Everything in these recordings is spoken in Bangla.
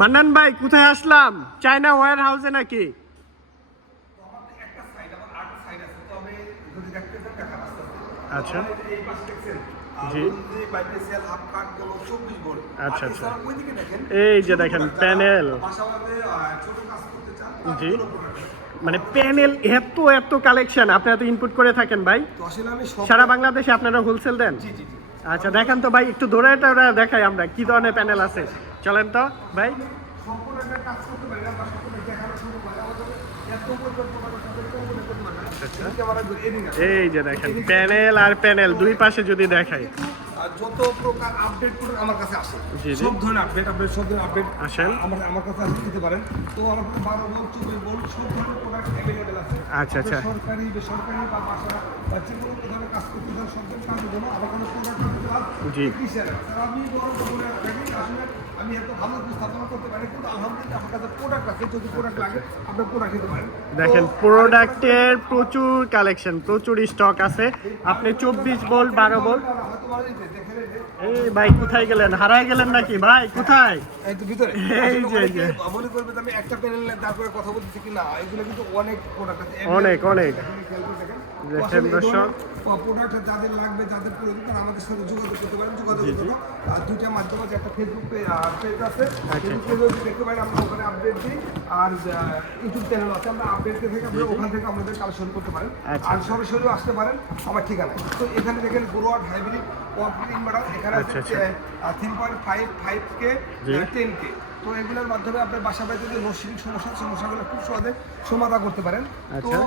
মান্নান ভাই কোথায় আসলাম চায়না ওয়ার হাউসে নাকি। আচ্ছা। এই জি। বাইপেসিয়াল হাফ কাটগুলো 24 ভোল্ট আচ্ছা, আচ্ছা। এই যে দেখেন, প্যানেল। জি। মানে প্যানেল এত এত কালেকশন আপনারা তো ইনপুট করে থাকেন ভাই সারা বাংলাদেশে আপনারা হোলসেল দেন জি জি জি আচ্ছা দেখেন তো ভাই একটু ধরে ওরা দেখাই আমরা কি ধরনের প্যানেল আছে চলেন তো ভাই কাজ আচ্ছা। এই যে দেখেন প্যানেল আর প্যানেল দুই পাশে যদি দেখাই যত প্রকার আপডেট আমার কাছে আসে জি, জি। সব ধরনের আপডেট আপডেট সব ধরনের আপডেট আসেন। আমার আমার কাছে দিতে পারেন তো আমার বারো ভোল্ট চব্বিশ ভোল্ট সব ধরনের প্রোডাক্ট অ্যাভেলেবেল আছে আচ্ছা, আচ্ছা। সরকারি বেসরকারি বা বাসা বা যে কোনো ধরনের কাজ করতে সব ধরনের জন্য আমার কোনো জি। আমি বড় বলে রাখি আসলে আমি এত ভালো উপস্থাপনা করতে পারি কিন্তু আলহামদুলিল্লাহ আমার কাছে প্রোডাক্ট আছে যদি প্রোডাক্ট লাগে আপনি প্রোডাক্ট নিতে পারেন দেখেন প্রোডাক্টের প্রচুর কালেকশন প্রচুর স্টক আছে। আপনি চব্বিশ বল বারো বল এই ভাই কোথায় গেলেন? হারায় গেলেন নাকি? ভাই কোথায়? এই তো ভিতরে। এই যে, এই যে। মনে করবে আমি একটা প্যানেল তারপরে কথা বলতেছি কি না এগুলো কিন্তু অনেক প্রোডাক্ট আছে। অনেক। দেখেন, দর্শক। প্রোডাক্ট যাদের লাগবে যাদের প্রয়োজন তারা আমাদের সাথে যোগাযোগ করতে পারেন। যোগাযোগ করতে আর দুইটা মাধ্যম আছে একটা ফেসবুক পেজ আছে ফেসবুক পেজে যদি দেখতে পারেন। আমরা ওখানে আপডেট দিই। আর ইউটিউব চ্যানেল আছে। আমরা আপডেট থেকে আমরা ওখান থেকে আমাদের কালেকশন করতে পারেন। আচ্ছা। আর সরাসরি আসতে পারেন। আমার ঠিকানায়। তো এখানে দেখেন গোরোয়াট হাইব্রিড কোঅপারেটিভ মডেল এখানে আচ্ছা, আছে three point five five K ten K তো এগুলোর মাধ্যমে আপনার বাসা বাড়িতে যে লোডশেডিং সমস্যা সমস্যাগুলো খুব সহজে সমাধান করতে পারেন। তো আচ্ছা।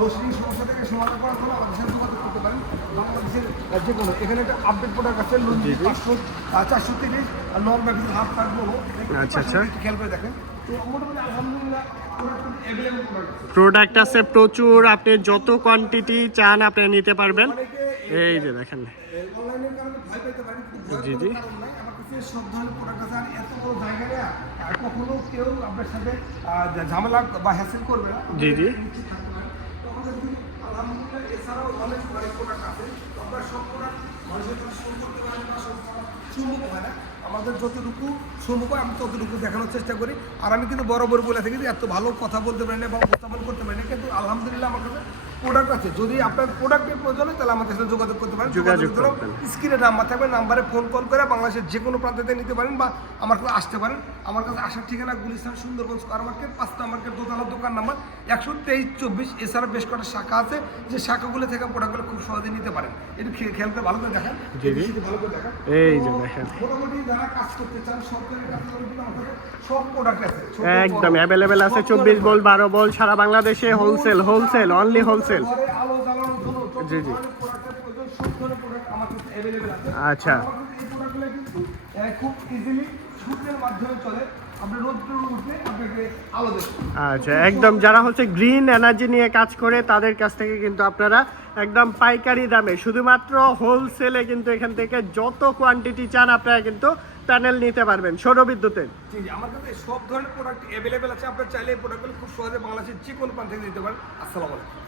লোডশেডিং সমস্যা থেকে সমাধান করার জন্য আমাদের সাথে যোগাযোগ করতে পারেন। বাংলাদেশের যে কোনো এখানে একটা আপডেট প্রোডাক্ট আছে লুঙ্গি পাঁচশো চারশো তিরিশ আর নন ম্যাগজিন হাফ কার্ড আচ্ছা, আচ্ছা। খেয়াল করে দেখেন। তো মোটামুটি আলহামদুলিল্লাহ প্রোডাক্ট আছে প্রচুর আপনি যত কোয়ান্টিটি চান আপনি নিতে পারবেন। এই যে দেখেন। জি, জি। কাছে সব ধরনের প্রোডাক্ট আছে আর এত বড় জায়গা নেয়া আর কখনো কেউ আপনার সাথে ঝামেলা বা হ্যাসেল করবে না। জি, জি। আলহামদুলিল্লাহ এছাড়াও অনেক অনেক প্রোডাক্ট আছে। আমরা সব প্রোডাক্ট মানুষের কাছে শুরু করতে পারি না সব product সম্ভব হয় না। আমাদের যতটুকু সম্ভব আমি ততটুকু দেখানোর চেষ্টা করি। আর আমি কিন্তু বরাবর বলে থাকি যে এত ভালো কথা বলতে পারি না বা উপস্থাপন করতে পারি না কিন্তু আলহামদুলিল্লাহ আমার কাছে প্রোডাক্ট আছে যদি আপনার প্রোডাক্টের প্রয়োজন হয় তাহলে আমাদের সাথে যোগাযোগ করতে পারেন যোগাযোগ করবেন। স্ক্রিনে নাম্বার থাকবে নাম্বারে ফোন কল করে বাংলাদেশের যে কোনো প্রান্তে নিতে পারেন বা আমার কাছে আসতে পারেন আমার কাছে আসার ঠিকানা গুলিস্তান সুন্দরবন স্কোয়ার মার্কেট পাঁচটা মার্কেট দোতলা দোকান নাম্বার একশো তেইশ চব্বিশ এছাড়া বেশ কটা শাখা আছে যে শাখাগুলো থেকে প্রোডাক্টগুলো খুব সহজে নিতে পারেন একটু খে- খেয়াল করে ভালো করে দেখেন ভালো করে দেখেন এই যে দেখেন। মোটামুটি যারা কাজ করতে চান সরকারের কাছে সব প্রোডাক্ট আছে একদম অ্যাভেলেবেল আছে চব্বিশ বল বারো বল সারা বাংলাদেশে হোলসেল হোলসেল অনলি হোলসেল ঘরে আলো জ্বালানোর জন্য যত জি, জি। আচ্ছা। খুব ইজিলি সূর্যের মাধ্যমে চলে আচ্ছা একদম যারা হচ্ছে গ্রিন এনার্জি নিয়ে কাজ করে তাদের কাছ থেকে কিন্তু আপনারা একদম পাইকারি দামে শুধুমাত্র হোলসেলে কিন্তু এখান থেকে যত কোয়ান্টিটি চান আপনারা কিন্তু প্যানেল নিতে পারবেন। সৌর বিদ্যুতের জি আমার কাছে সব ধরনের প্রোডাক্ট অ্যাভেলেবেল আছে। আপনার চাইলে এই প্রোডাক্টগুলো খুব সহজে বাংলাদেশের যে কোনো প্রান্ত থেকে দিতে পারেন। আসসালামু আলাইকুম।